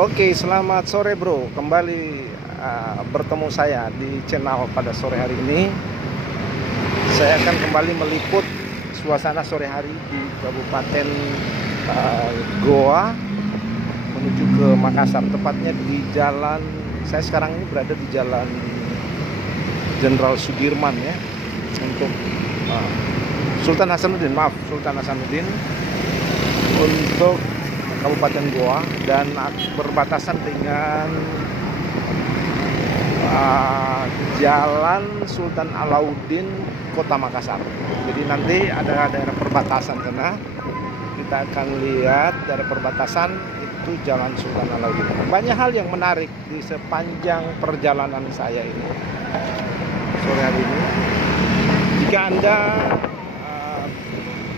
Oke, selamat sore bro. Kembali bertemu saya di channel pada sore hari ini. Saya akan kembali meliput suasana sore hari di Kabupaten Goa menuju ke Makassar. Tepatnya di jalan, saya sekarang ini berada di jalan Jenderal Sudirman ya, untuk Sultan Hasanuddin untuk Kabupaten Goa, dan berbatasan dengan Jalan Sultan Alauddin Kota Makassar. Jadi nanti ada daerah perbatasan sana. Kita akan lihat daerah perbatasan itu Jalan Sultan Alauddin. Banyak hal yang menarik di sepanjang perjalanan saya ini sore hari ini. Jika Anda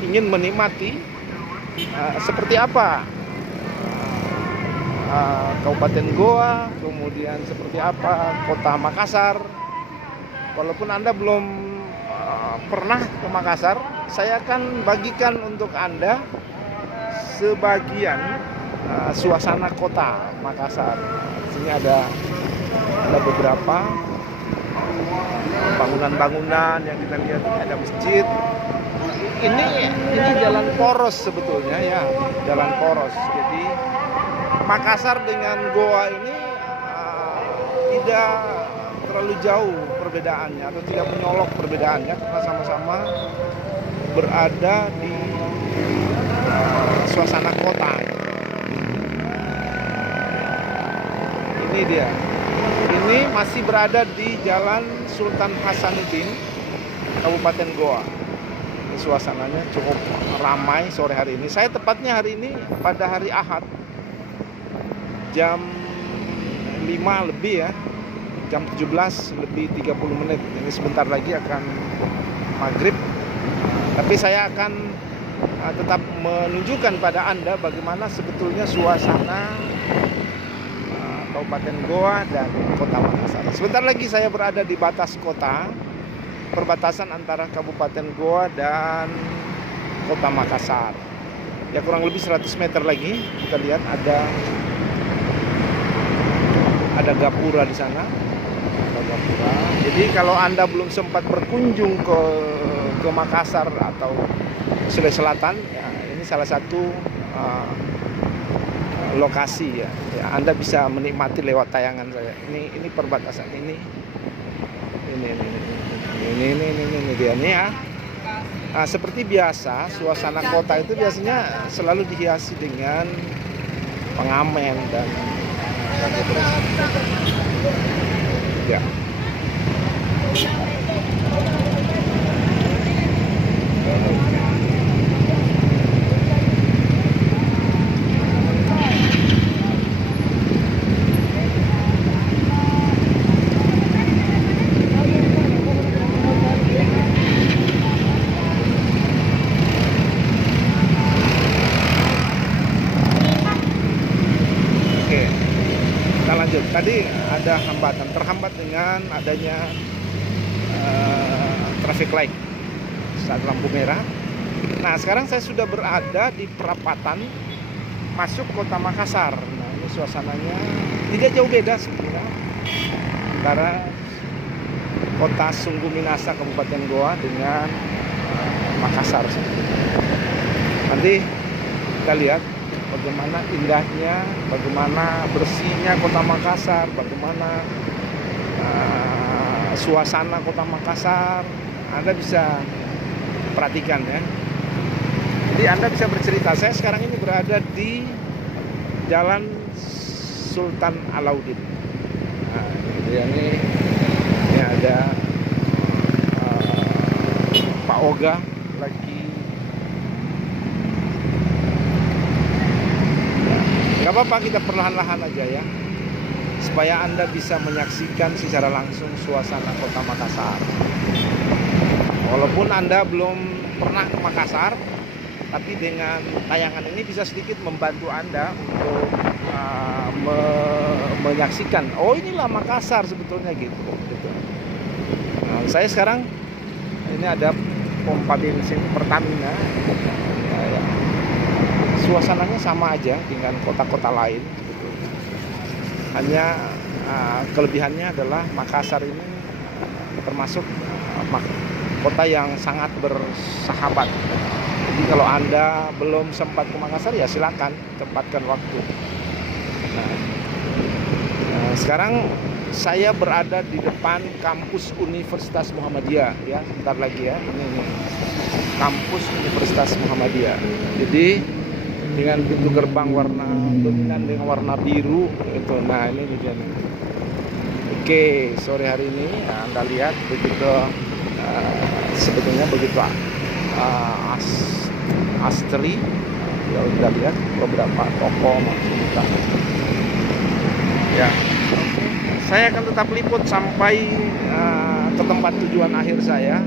ingin menikmati seperti apa Kabupaten Goa, kemudian seperti apa Kota Makassar. Walaupun Anda belum pernah ke Makassar, saya akan bagikan untuk Anda sebagian suasana Kota Makassar. Sini ada beberapa bangunan-bangunan yang kita lihat. Ada masjid. Ini jalan poros sebetulnya ya, jalan poros. Jadi Makassar dengan Goa ini tidak terlalu jauh perbedaannya, atau tidak menyolok perbedaannya, karena sama-sama berada di suasana kota. Ini dia. Ini masih berada di Jalan Sultan Hasanuddin, Kabupaten Goa. Ini suasananya cukup ramai sore hari ini. Saya tepatnya hari ini pada hari Ahad, jam 5 lebih ya, jam 17 lebih 30 menit. Ini sebentar lagi akan maghrib. Tapi saya akan tetap menunjukkan pada Anda bagaimana sebetulnya suasana Kabupaten Goa dan Kota Makassar. Sebentar lagi saya berada di batas kota, perbatasan antara Kabupaten Goa dan Kota Makassar. Ya, kurang lebih 100 meter lagi kita lihat ada gapura di sana. Ada gapura. Jadi kalau Anda belum sempat berkunjung ke Makassar atau Sulawesi Selatan, ya, ini salah satu lokasi ya. Anda bisa menikmati lewat tayangan saya. Ini perbatasan ini dia nih ya. Nah, seperti biasa, suasana kota itu biasanya selalu dihiasi dengan pengamen dan ya. Lanjut, tadi ada terhambat dengan adanya traffic light saat lampu merah. Nah, sekarang saya sudah berada di perapatan masuk Kota Makassar. Nah, ini suasananya tidak jauh beda sebenarnya antara Kota Sungguh Minasa Kabupaten Goa dengan Makassar. Nanti kita lihat bagaimana indahnya, bagaimana bersihnya Kota Makassar, bagaimana suasana Kota Makassar. Anda bisa perhatikan ya. Jadi Anda bisa bercerita. Saya sekarang ini berada di Jalan Sultan Alauddin. Nah, ini ada Pak Oga lagi. Gak apa-apa, kita perlahan-lahan aja ya, supaya Anda bisa menyaksikan secara langsung suasana Kota Makassar. Walaupun Anda belum pernah ke Makassar, tapi dengan tayangan ini bisa sedikit membantu Anda untuk menyaksikan, oh inilah Makassar sebetulnya gitu. Nah, saya sekarang ini ada pompa bensin Pertamina. Suasananya sama aja dengan kota-kota lain gitu. Hanya kelebihannya adalah Makassar ini termasuk kota yang sangat bersahabat. Jadi kalau Anda belum sempat ke Makassar, ya silakan tempatkan waktu. Sekarang saya berada di depan kampus Universitas Muhammadiyah, ya, bentar lagi ya. Ini kampus Universitas Muhammadiyah. Jadi dengan pintu gerbang warna dominan dengan warna biru itu. Nah, ini dia nih. Oke, sore hari ini Anda lihat begitu sebetulnya begitu asri. Ya udah lihat beberapa toko masih buka. Ya, saya akan tetap liput sampai ke tempat tujuan akhir saya.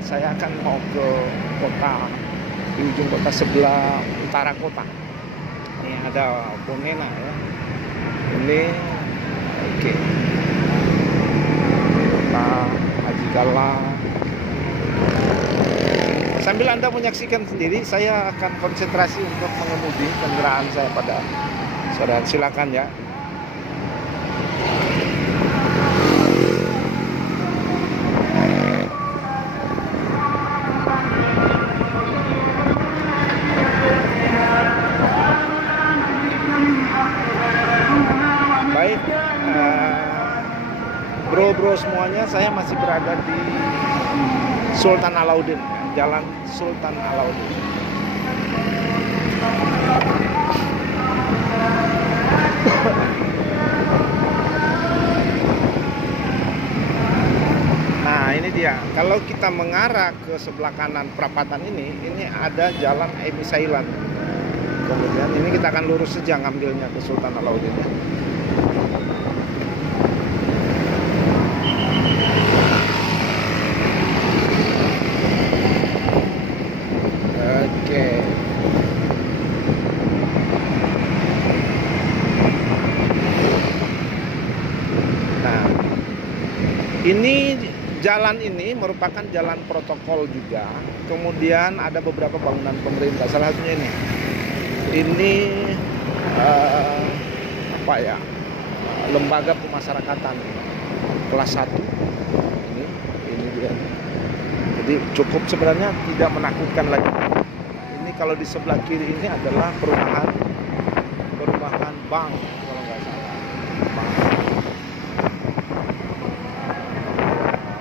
Saya akan mau ke kota di ujung kota sebelah utara kota. Ini ada Ponena ya. Ini oke. Kota Haji Kala. Sambil Anda menyaksikan sendiri, saya akan konsentrasi untuk mengemudi kendaraan saya pada sore hari. Silakan ya. Baik, bro-bro semuanya, saya masih berada di Sultan Alauddin, Jalan Sultan Alauddin. Nah, ini dia. Kalau kita mengarah ke sebelah kanan perapatan ini ada Jalan Emi Sailan. Kemudian ini kita akan lurus saja ngambilnya ke Sultan Alauddin ya. Oke. Nah, ini jalan ini merupakan jalan protokol juga. Kemudian ada beberapa bangunan pemerintah. Salah satunya ini. Ini apa ya? Lembaga pemasyarakatan kelas 1. Ini dia. Jadi cukup sebenarnya tidak menakutkan lagi. Ini kalau di sebelah kiri ini adalah perumahan bank kalau nggak salah.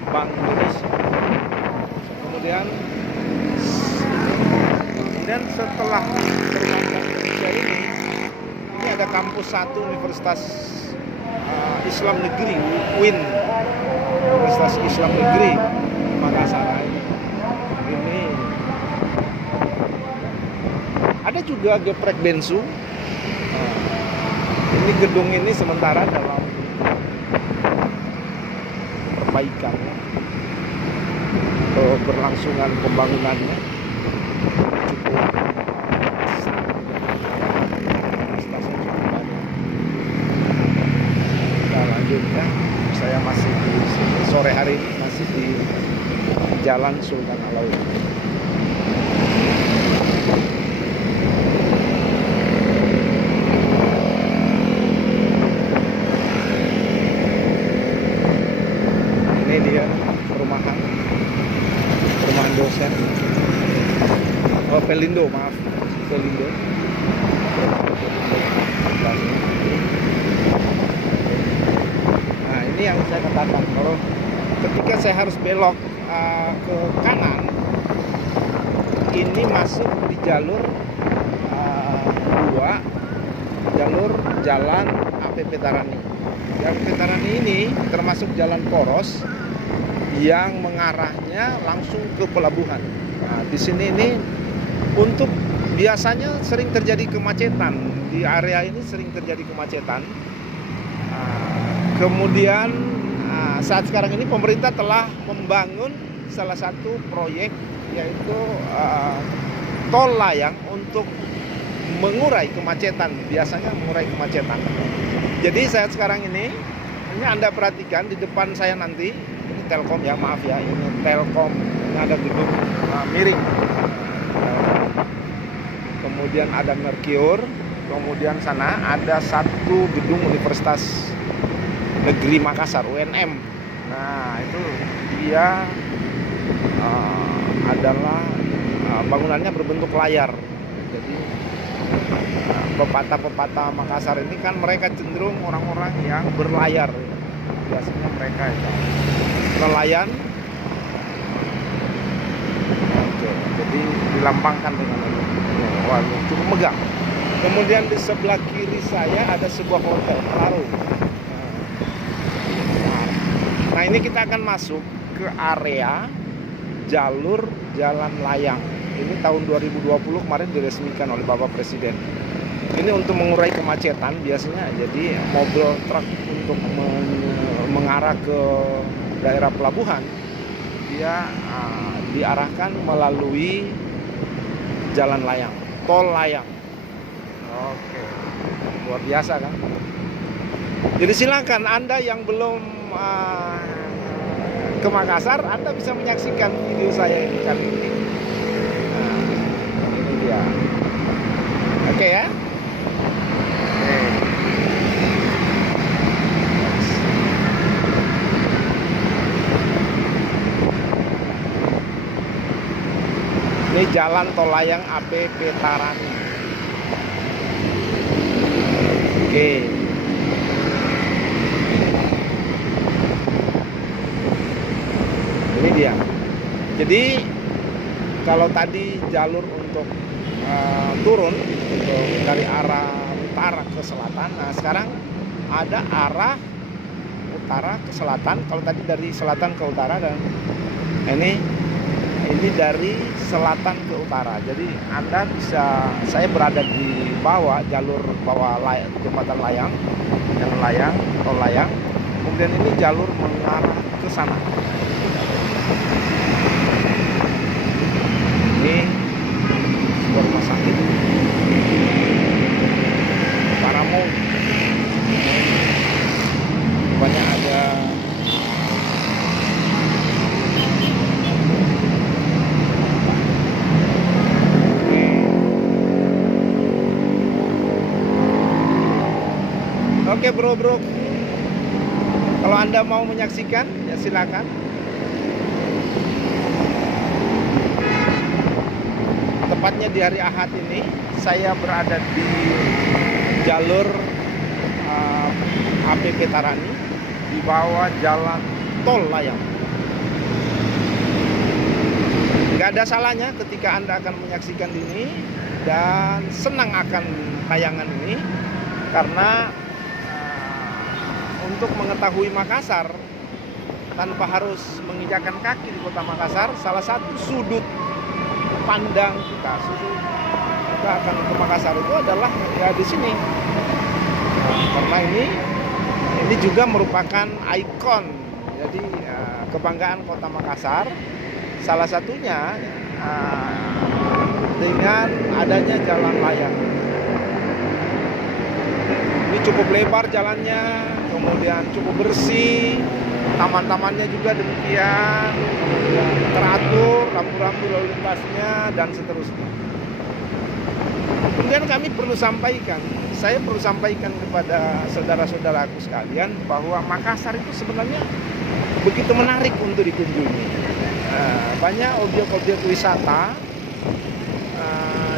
Bank Indonesia. Kemudian setelah perumahan Bank Indonesia ini ada kampus 1 Universitas Islam Negeri UIN, Universitas Islam Negeri Makassar. Ini ada juga geprek Bensu. Ini gedung ini sementara dalam perbaikan, berlangsungan pembangunannya. Kita lanjut ya. Saya masih di sini sore hari ini, masih di Jalan Sultan Alauddin. Ini dia perumahan dosen. Oh, Pelindo, maaf, Pelindo. Nah, ini yang saya katakan, kalau ketika saya harus belok ke kanan, ini masuk di jalur 2, jalur Jalan APP Tarani. Jalan APP Tarani ini termasuk jalan poros yang mengarahnya langsung ke pelabuhan. Nah, di sini ini untuk biasanya sering terjadi kemacetan. Di area ini sering terjadi kemacetan. Kemudian saat sekarang ini pemerintah telah membangun salah satu proyek, yaitu tol layang untuk mengurai kemacetan. Biasanya mengurai kemacetan. Jadi saat sekarang ini Anda perhatikan di depan saya nanti, ini Telkom ya, maaf ya, ini Telkom, ini ada gedung miring. Kemudian ada Mercure, kemudian sana ada satu gedung Universitas Negeri Makassar, UNM. Nah, itu dia adalah bangunannya berbentuk layar. Jadi pepatah-pepatah Makassar ini kan mereka cenderung orang-orang yang berlayar. Biasanya mereka itu nelayan. Oke, jadi dilambangkan dengan itu. Wah, cukup megah. Kemudian di sebelah kiri saya ada sebuah hotel, Claro. Nah, ini kita akan masuk ke area jalur jalan layang. Ini tahun 2020 kemarin diresmikan oleh Bapak Presiden. Ini untuk mengurai kemacetan biasanya. Jadi mobil truk untuk mengarah ke daerah pelabuhan, dia diarahkan melalui jalan layang, tol layang. Oke, luar biasa kan? Jadi silakan Anda yang belum ke Makassar, Anda bisa menyaksikan video saya ini kali ini. Nah, ini dia. Oke ya. Ini jalan tol layang AP Petarani. Oke. Ini dia. Jadi kalau tadi jalur untuk turun dari arah utara ke selatan, nah sekarang ada arah utara ke selatan. Kalau tadi dari selatan ke utara, dan ini dari selatan ke utara. Jadi Anda bisa, saya berada di bawah jalur bawah jembatan layang, jalan layang, tol layang. Kemudian ini jalur mengarah ke sana. Ini sebuah rumah sakit, Paramount. Banyak ada Oke bro, kalau Anda mau menyaksikan ya silakan. Tepatnya di hari Ahad ini saya berada di jalur AP Petarani di bawah jalan tol layang. Gak ada salahnya ketika Anda akan menyaksikan ini, dan senang akan tayangan ini karena untuk mengetahui Makassar tanpa harus menginjakan kaki di kota Makassar, salah satu sudut pandang kita akan ke Makassar itu adalah ya di sini. Nah, karena ini juga merupakan ikon, jadi kebanggaan kota Makassar. Salah satunya dengan adanya jalan layang. Ini cukup lebar jalannya, kemudian cukup bersih, taman-tamannya juga demikian, teratur, rambu-rambu lalu lintasnya, dan seterusnya. Kemudian saya perlu sampaikan kepada saudara-saudaraku sekalian bahwa Makassar itu sebenarnya begitu menarik untuk dikunjungi. Banyak objek-objek wisata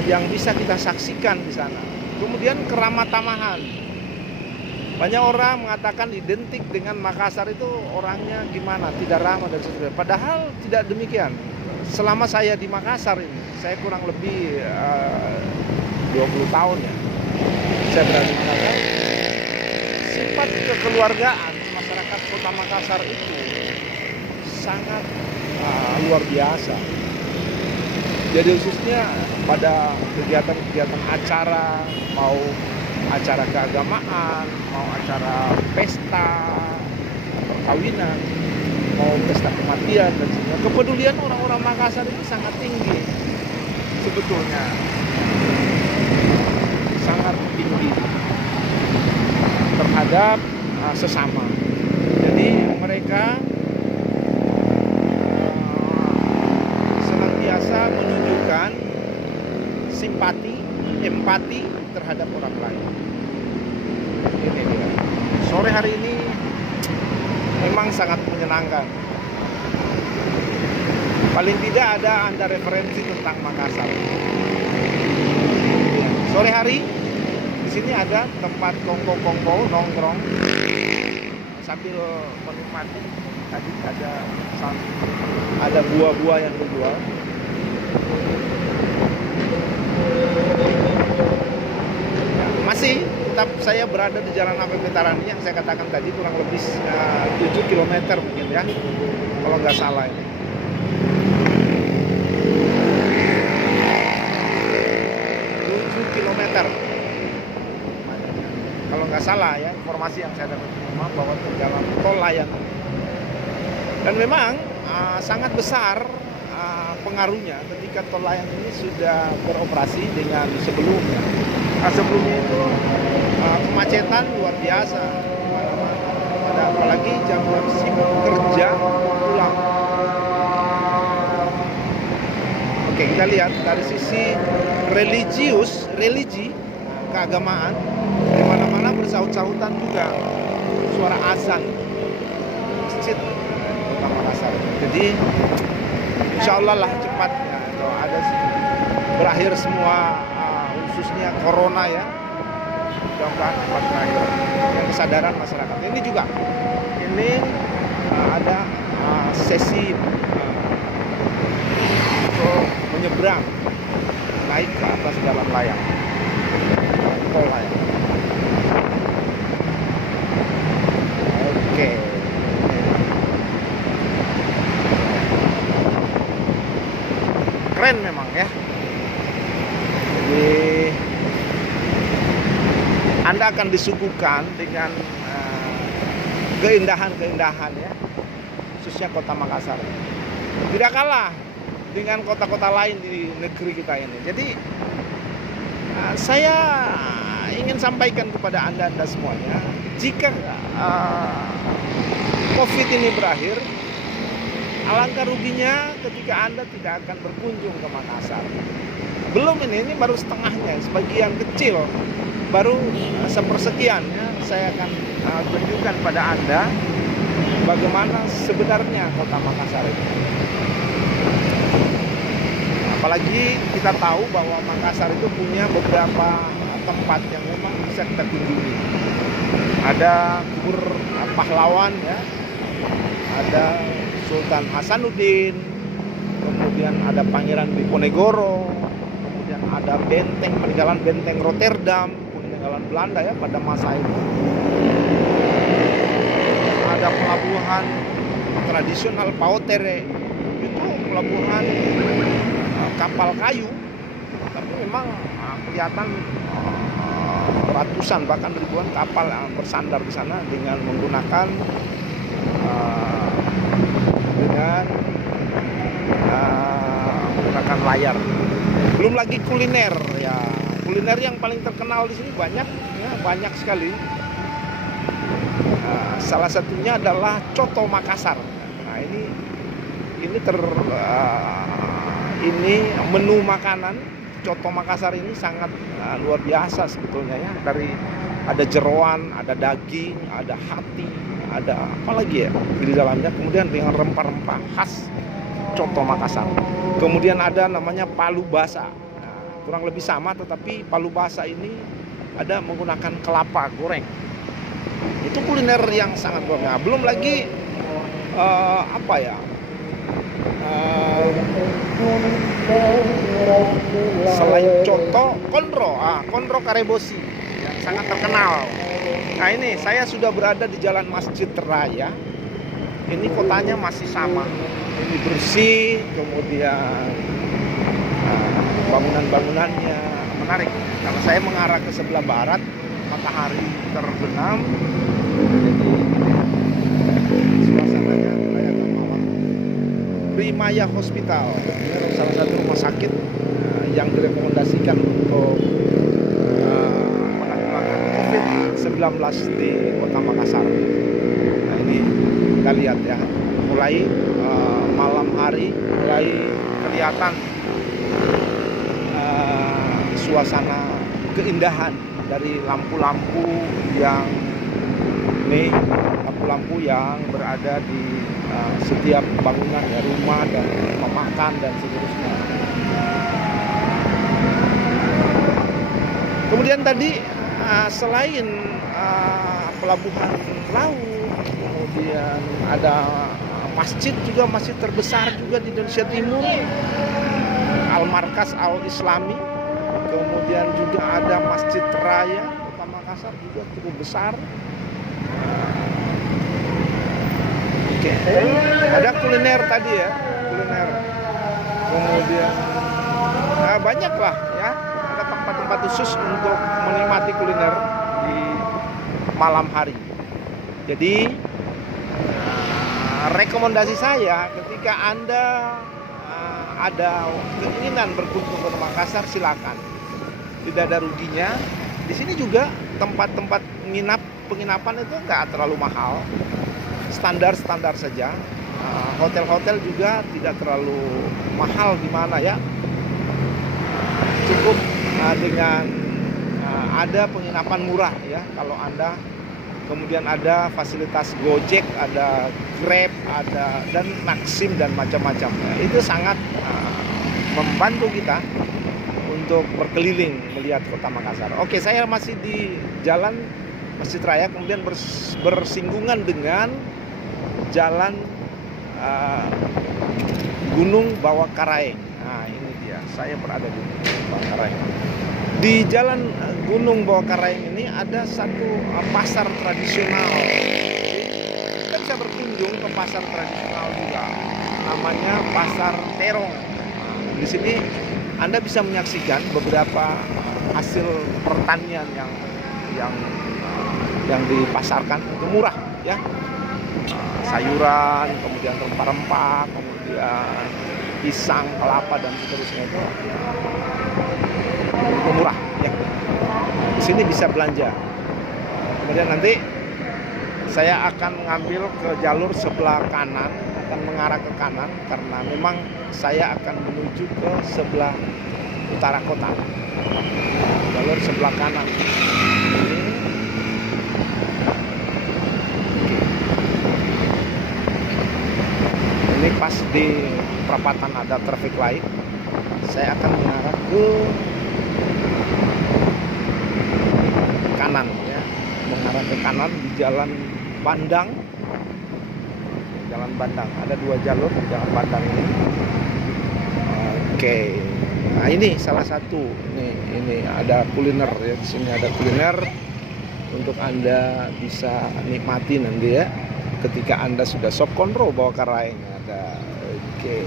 yang bisa kita saksikan di sana. Kemudian keramat tamahan. Banyak orang mengatakan identik dengan Makassar itu orangnya gimana, tidak ramah dan sebagainya. Padahal tidak demikian. Selama saya di Makassar ini, saya kurang lebih 20 tahun ya. Saya berada di Makassar. Sifat kekeluargaan masyarakat kota Makassar itu sangat luar biasa. Jadi khususnya pada kegiatan-kegiatan acara, mau acara keagamaan, mau acara pesta perkawinan, mau pesta kematian dan sebagainya, kepedulian orang-orang Makassar itu sangat tinggi sebetulnya, sangat tinggi terhadap sesama. Jadi mereka senantiasa menunjukkan simpati, empati terhadap orang lain. Ini dia. Sore hari ini memang sangat menyenangkan. Paling tidak ada Anda referensi tentang Makassar. Sore hari di sini ada tempat kongko-kongko nongkrong sambil menikmati. Tadi ada buah-buah yang dijual. Masih tetap saya berada di Jalan AP Veteran yang saya katakan tadi, kurang lebih 7 km mungkin ya, kalau nggak salah ini. Kalau nggak salah ya, informasi yang saya dapat bahwa ke jalan tol layang. Dan memang sangat besar pengaruhnya ketika tol layang ini sudah beroperasi dengan sebelumnya. Sebelumnya itu kemacetan luar biasa, apalagi jam-jam sibuk kerja pulang. Oke, kita lihat dari sisi religi keagamaan, di mana-mana bersaut-sautan juga suara azan masjid Kota Makassar. Jadi insya Allah lah cepatnya ada berakhir semua, khususnya corona ya, mudah-mudahan cepat berakhir. Dan kesadaran masyarakat ini juga, ini ada sesi untuk menyeberang naik ke atas jalan layang, tol layang. Oke. Keren memang ya. Jadi Anda akan disuguhkan dengan keindahan-keindahan ya, khususnya Kota Makassar. Tidak kalah dengan kota-kota lain di negeri kita ini. Jadi saya ingin sampaikan kepada Anda semuanya, jika COVID ini berakhir, alangkah ruginya ketika Anda tidak akan berkunjung ke Makassar. Belum ini baru setengahnya, sebagian kecil, baru sepersekian ya. Saya akan tunjukkan pada Anda bagaimana sebenarnya Kota Makassar itu. Apalagi kita tahu bahwa Makassar itu punya beberapa tempat yang memang bisa kita kunjungi. Ada kubur pahlawan ya, ada Sultan Hasanuddin, kemudian ada Pangeran Diponegoro, kemudian ada benteng, peninggalan benteng Rotterdam, peninggalan Belanda ya pada masa itu. Ada pelabuhan tradisional Pautere, itu pelabuhan kapal kayu, tapi memang kelihatan ratusan bahkan ribuan kapal bersandar di sana dengan menggunakan layar. Belum lagi kuliner ya, kuliner yang paling terkenal di sini banyak ya, banyak sekali. Salah satunya adalah coto Makassar. Nah ini menu makanan coto Makassar ini sangat luar biasa sebetulnya ya. Dari ada jeroan, ada daging, ada hati, ada apa lagi ya di dalamnya. Kemudian dengan rempah-rempah khas coto Makassar. Kemudian ada namanya palu basa. Nah, kurang lebih sama, tetapi palu basa ini ada menggunakan kelapa goreng. Itu kuliner yang sangat luar biasa. Belum lagi selain coto, konro karebosi yang sangat terkenal. Nah ini saya sudah berada di Jalan Masjid Raya. Ini kotanya masih sama, ini bersih, kemudian bangunan-bangunannya menarik. Karena saya mengarah ke sebelah barat, matahari terbenam, jadi suasananya kayak malam. Primaya Hospital, ini salah satu rumah sakit yang direkomendasikan untuk penanggulangan COVID-19 di Kota Makassar. Nah ini kita lihat ya, mulai malam hari mulai kelihatan suasana keindahan dari lampu-lampu yang ini, lampu-lampu yang berada di setiap bangunan, ya, rumah dan pemakan dan seterusnya. Kemudian tadi selain pelabuhan laut, kemudian ada masjid juga, masjid terbesar juga di Indonesia Timur, Al-Markas Al-Islami. Kemudian juga ada Masjid Raya Kota Makassar, juga cukup besar. Oke. Ada kuliner tadi ya, kuliner. Kemudian banyak lah ya, ada tempat-tempat khusus untuk menikmati kuliner di malam hari. Jadi rekomendasi saya ketika Anda ada keinginan berkunjung ke Makassar, silakan. Tidak ada ruginya. Di sini juga tempat-tempat penginapan itu nggak terlalu mahal, standar saja. Hotel-hotel juga tidak terlalu mahal gimana ya. Cukup dengan ada penginapan murah ya kalau Anda. Kemudian ada fasilitas Gojek, ada Grab, ada dan Maxim dan macam-macam. Itu sangat membantu kita untuk berkeliling melihat Kota Makassar. Oke, saya masih di Jalan Masjid Raya, kemudian bersinggungan dengan Jalan Gunung Bawah Karaeng. Nah, ini dia. Saya berada di Bawah Karaeng. Di Jalan Gunung Bawah Karaeng ini ada satu pasar tradisional. Kita bisa berkunjung ke pasar tradisional juga. Namanya Pasar Terong. Di sini Anda bisa menyaksikan beberapa hasil pertanian yang dipasarkan itu murah ya. Sayuran, kemudian rempah-rempah, kemudian pisang, kelapa dan seterusnya itu murah ya. Di sini bisa belanja. Kemudian nanti saya akan mengambil ke jalur sebelah kanan, akan mengarah ke kanan karena memang saya akan menuju ke sebelah utara kota. Jalur sebelah kanan. Ini pas di perapatan ada traffic light. Saya akan mengarah ke kanan ya, mengarah ke kanan di Jalan Bandang. Jalan Bandang ada 2 jalur di Jalan Bandang ini. Oke. Nah, ini salah satu. Ini ada kuliner ya, di sini ada kuliner untuk Anda bisa nikmati nanti ya. Ketika Anda sudah Sop Konro Bawah Karaeng ada. Oke.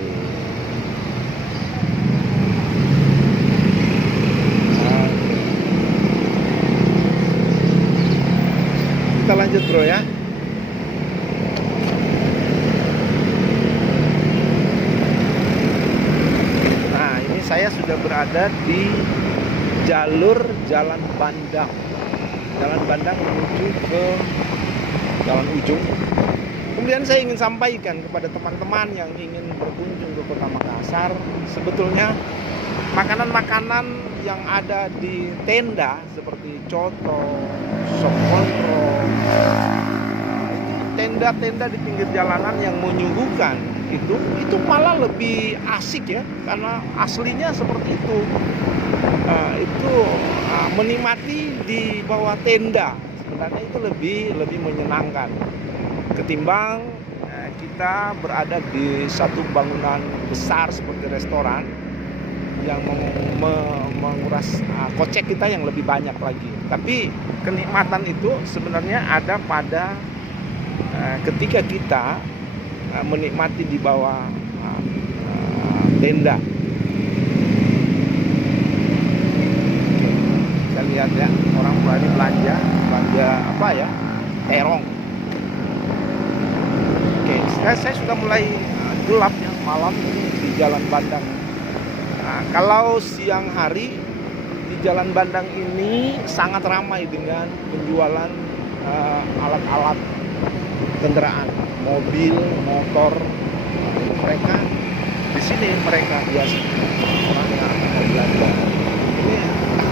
Kita lanjut bro ya. Nah, ini saya sudah berada di jalur Jalan Bandang. Jalan Bandang menuju ke Jalan Ujung. Kemudian saya ingin sampaikan kepada teman-teman yang ingin berkunjung ke Kota Makassar, sebetulnya makanan-makanan yang ada di tenda seperti coto, sop konro, tenda-tenda di pinggir jalanan yang menyuguhkan itu malah lebih asik ya, karena aslinya seperti itu. Itu menikmati di bawah tenda sebenarnya itu lebih menyenangkan ketimbang kita berada di satu bangunan besar seperti restoran yang menguras kocek kita yang lebih banyak lagi. Tapi kenikmatan itu sebenarnya ada pada ketika kita menikmati di bawah tenda. Kita lihat ya, orang berani belanja apa ya, terong. Oke, saya sudah mulai gelap ya, malam ini di Jalan Bandang. Nah, kalau siang hari di Jalan Bandang ini sangat ramai dengan penjualan alat-alat kendaraan, mobil, motor. Mereka di sini mereka biasa orangnya belanja. Ini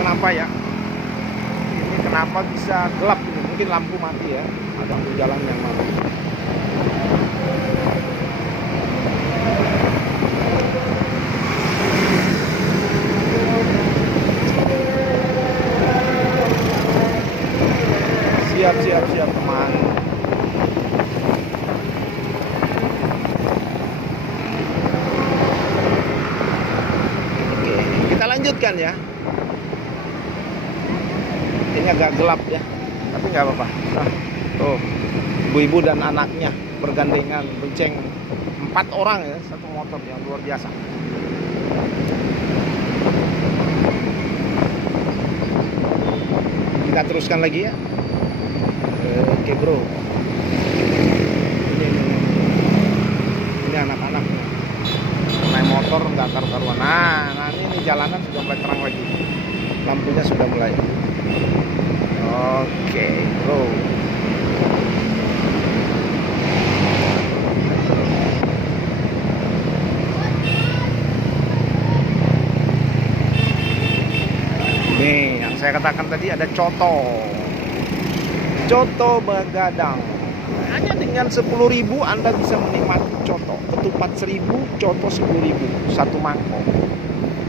kenapa ya? Kenapa bisa gelap ini? Mungkin lampu mati ya. Ada lampu jalan yang mati. Siap teman. Oke, kita lanjutkan ya. Ini agak gelap ya, tapi nggak apa-apa. Nah, tuh ibu-ibu dan anaknya bergandengan bonceng 4 orang ya, satu motor yang luar biasa. Kita teruskan lagi ya. Oke bro, ini anak-anak naik motor nggak karu-karuan. Nah ini jalanan sudah mulai terang lagi, lampunya sudah mulai. Oke bro, nih yang saya katakan tadi ada coto begadang. Hanya dengan 10.000 Anda bisa menikmati coto. Ketupat 1.000, coto 10.000 satu mangkok.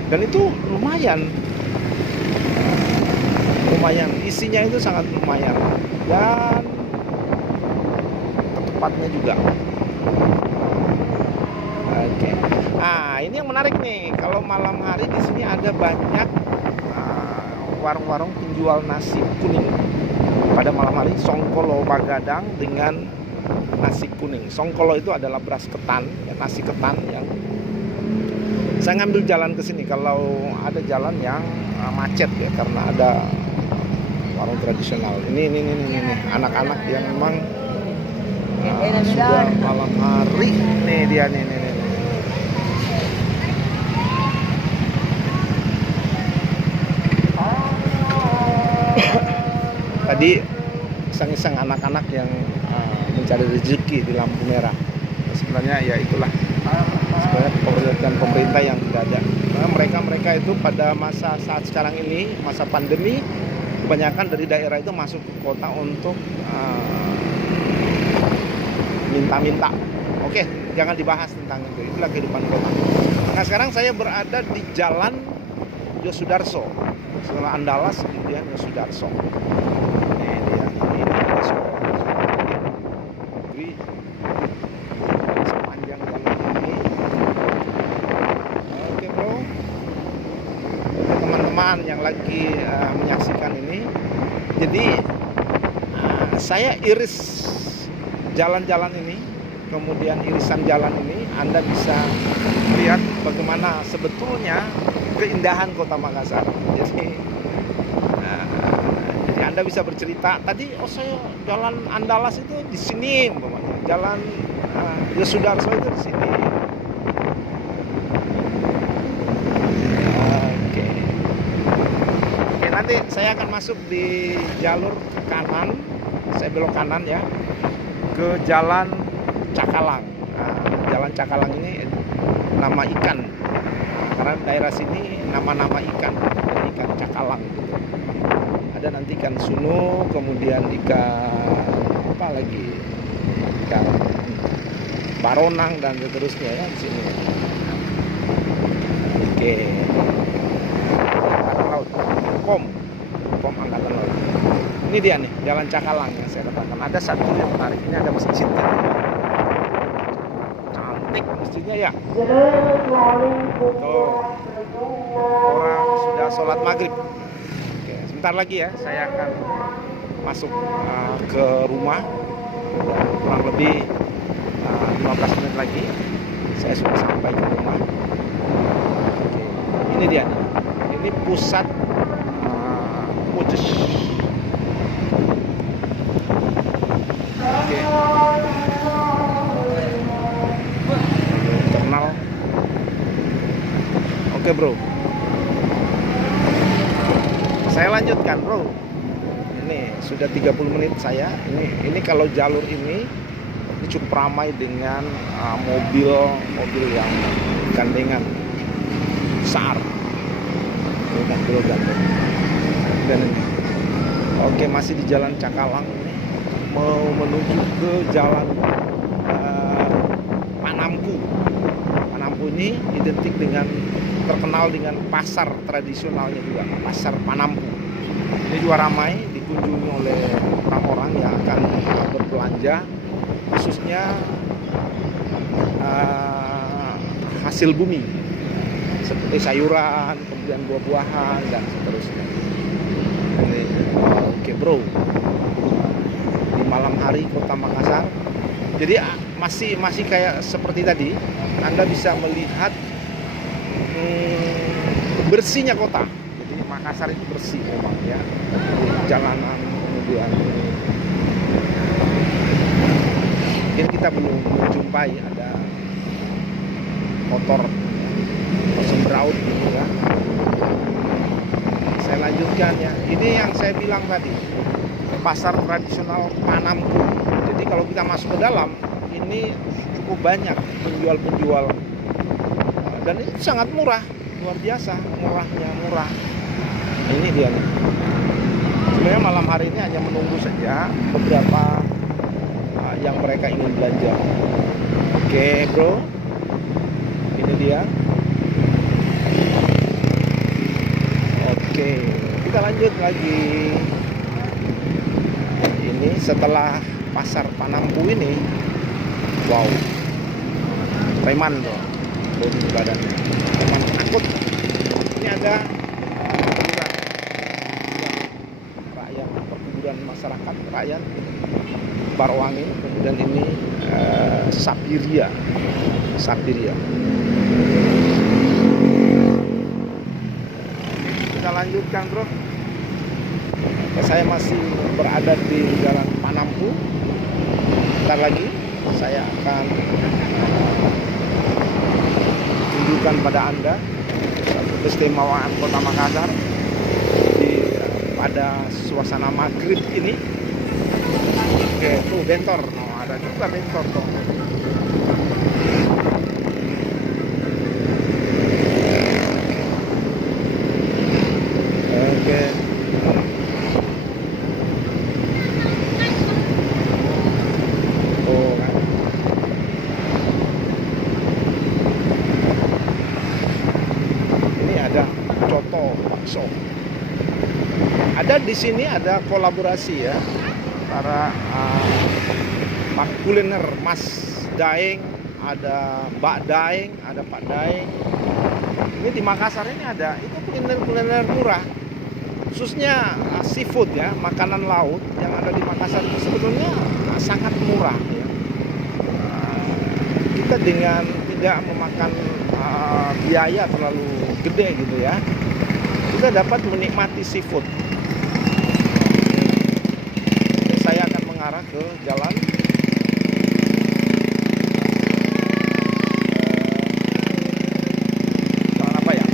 Dan itu lumayan. Isinya itu sangat lumayan. Dan ketupatnya juga. Oke. Nah, ini yang menarik nih. Kalau malam hari di sini ada banyak warung-warung penjual nasi kuning. Pada malam hari songkolo begadang dengan nasi kuning. Songkolo itu adalah beras ketan, ya, nasi ketan yang saya ngambil jalan ke sini kalau ada jalan yang macet ya karena ada warung tradisional. Ini anak-anak yang memang sudah malam hari. Nih dia nih. Tadi iseng-iseng anak-anak yang mencari rezeki di lampu merah. Sebenarnya ya itulah sebenarnya kebijakan pemerintah yang tidak ada. Karena mereka itu pada masa saat sekarang ini, masa pandemi, kebanyakan dari daerah itu masuk ke kota untuk minta-minta. Oke, jangan dibahas tentang itu. Itulah kehidupan kota. Nah sekarang saya berada di Jalan Yosudarso. Setelah Andalas, kemudian Yosudarso. Sepanjang jalan ini. Oke bro, teman-teman yang lagi menyaksikan ini, jadi saya iris jalan-jalan ini, kemudian irisan jalan ini Anda bisa melihat bagaimana sebetulnya keindahan kota Makassar. Jadi Anda bisa bercerita tadi, saya jalan Andalas itu di sini, jalan Yosudarso itu di sini. Oke, nanti saya akan masuk di jalur kanan, saya belok kanan ya, ke Jalan Cakalang. Jalan Cakalang ini nama ikan, karena daerah sini nama-nama ikan cakalang gitu. Ada nanti ikan sunu, kemudian ikan apa lagi, ikan baronang dan seterusnya ya di sini. Oke. Angkatan Laut, pom Angkatan Laut. Ini dia nih Jalan Cakalang yang saya katakan. Ada satu yang menarik, ini ada masjid. Cantik masjidnya ya. Tuh, orang sudah sholat maghrib. Bentar lagi ya, saya akan masuk ke rumah. Kurang lebih 15 menit lagi saya sudah sampai ke rumah. Oke. Ini dia nih. Ini pusat Putus. Oke. Internal. Oke bro, saya lanjutkan bro. Ini sudah 30 menit saya. Ini kalau jalur ini cukup ramai dengan mobil yang gandengan besar. Mobil gandeng. Dan Oke, masih di Jalan Cakalang ini, mau menuju ke Jalan Panampu. Panampu ini identik dengan, terkenal dengan pasar tradisionalnya juga, pasar Panampu. Ini juga ramai dikunjungi oleh orang-orang yang akan berbelanja, khususnya hasil bumi seperti sayuran, kemudian buah-buahan dan seterusnya. Ini, oke bro, di malam hari Kota Makassar. Jadi masih kayak seperti tadi, Anda bisa melihat bersihnya kota. Jadi Makassar itu bersih memang ya, jalanan, kemudian mungkin kita belum menjumpai ada motor sembraut gitu ya. Saya lanjutkan ya, ini yang saya bilang tadi, pasar tradisional Panampu. Jadi kalau kita masuk ke dalam, ini cukup banyak penjual-penjual, dan ini sangat murah, luar biasa murahnya, murah. Nah, ini dia nih. Sebenarnya malam hari ini hanya menunggu saja beberapa yang mereka ingin belanja. Oke bro, ini dia. Oke, kita lanjut lagi. Ini setelah pasar Panampu ini, wow, preman tuh, bodi badannya, preman takut. Ini ada perkuburan masyarakat rakyat Barwangi, kemudian ini Sapiria. Kita lanjutkan bro. Saya masih berada di Jalan Panampu. Bentar lagi saya akan tunjukkan pada Anda keistimewaan Kota Makassar pada suasana maghrib ini. Oke, tuh bentor, ada juga bentor tuh. Oke. Oh, kan. Ini ada coto bakso. Ada di sini ada kolaborasi ya antara kuliner Mas Daeng, ada Mbak Daeng, ada Pak Daeng. Ini di Makassar ini ada, itu kuliner murah, khususnya seafood ya, makanan laut yang ada di Makassar itu sebetulnya sangat murah ya. Kita dengan tidak memakan biaya terlalu gede gitu ya, kita dapat menikmati seafood. Saya akan mengarah ke jalan apa ya,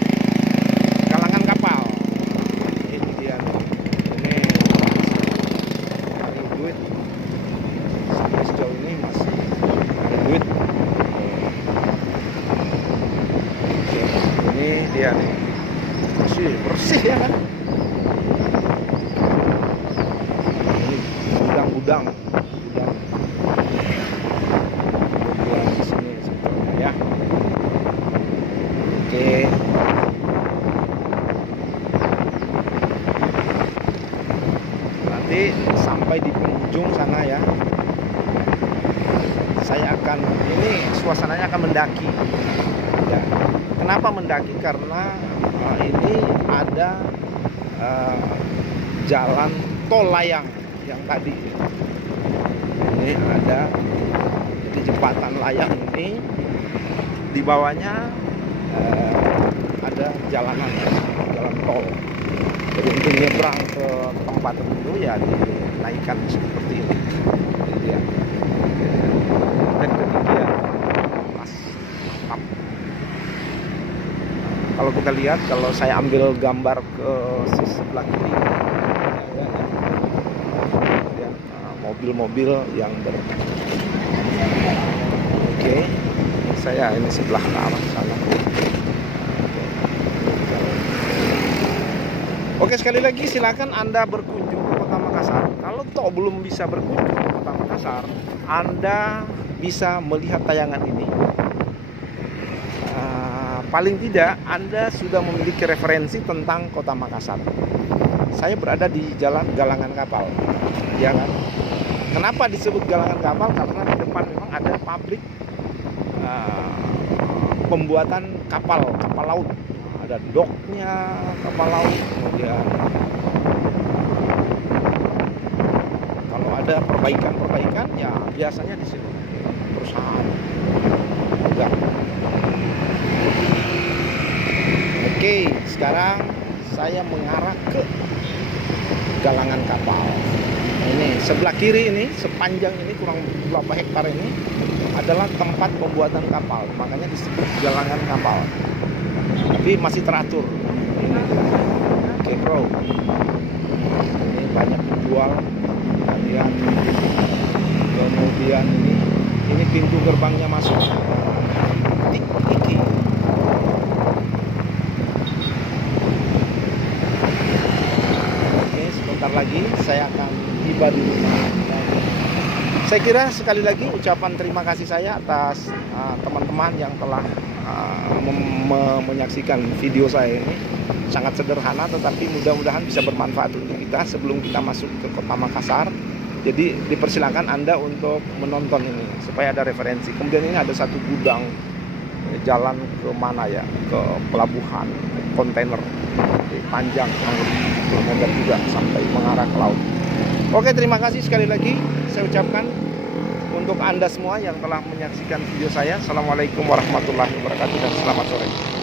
Galangan Kapal. Ini dia nih. Ini cari duit. Sampai sejauh ini masih ada duit. Oke, ini dia nih. Bersih ya kan. Gudang di sini sebetulnya ya. Oke. Nanti sampai di penghujung sana ya, saya akan, ini suasananya akan mendaki ya. Kenapa mendaki? Karena ini ada jalan tol layang yang tadi. Ini ada, jadi jembatan layang ini di bawahnya ada jalanan, jalan tol. Jadi untuk nyebrang ke tempat tertentu ya dinaikkan seperti ini. Jadi dia dan ketinggian Mas, mantap. Kalau kita lihat, kalau saya ambil gambar ke sisi sebelah kiri, mobil-mobil yang Oke, saya ini sebelah ke arah sana. Oke, sekali lagi silakan Anda berkunjung ke Kota kalau toh belum bisa berkunjung ke Kota Makassar, Anda bisa melihat tayangan ini. Paling tidak Anda sudah memiliki referensi tentang Kota Makassar. Saya berada di Jalan Galangan Kapal, ya kan? Kenapa disebut Galangan Kapal? Karena di depan memang ada pabrik pembuatan kapal laut. Ada doknya kapal laut, kemudian kalau ada perbaikan ya biasanya di sini perusahaan. Enggak. Oke, sekarang saya mengarah ke Galangan Kapal. Ini sebelah kiri ini, sepanjang ini kurang berapa hektar ini adalah tempat pembuatan kapal, makanya disebut Galangan Kapal. Tapi masih teratur. Ini oke bro. Ini banyak penjual. Kemudian ini pintu gerbangnya masuk. Tik iki. Oke, sebentar lagi saya akan tiba di rumah. Saya kira sekali lagi ucapan terima kasih saya atas teman-teman yang telah menyaksikan video saya ini. Sangat sederhana tetapi mudah-mudahan bisa bermanfaat untuk kita sebelum kita masuk ke Kota Makassar. Jadi dipersilakan Anda untuk menonton ini supaya ada referensi. Kemudian ini ada satu gudang, jalan ke mana ya, ke pelabuhan kontainer, panjang kurang lebih kilometer juga sampai mengarah ke laut. Oke, terima kasih sekali lagi saya ucapkan untuk Anda semua yang telah menyaksikan video saya. Assalamualaikum warahmatullahi wabarakatuh dan selamat sore.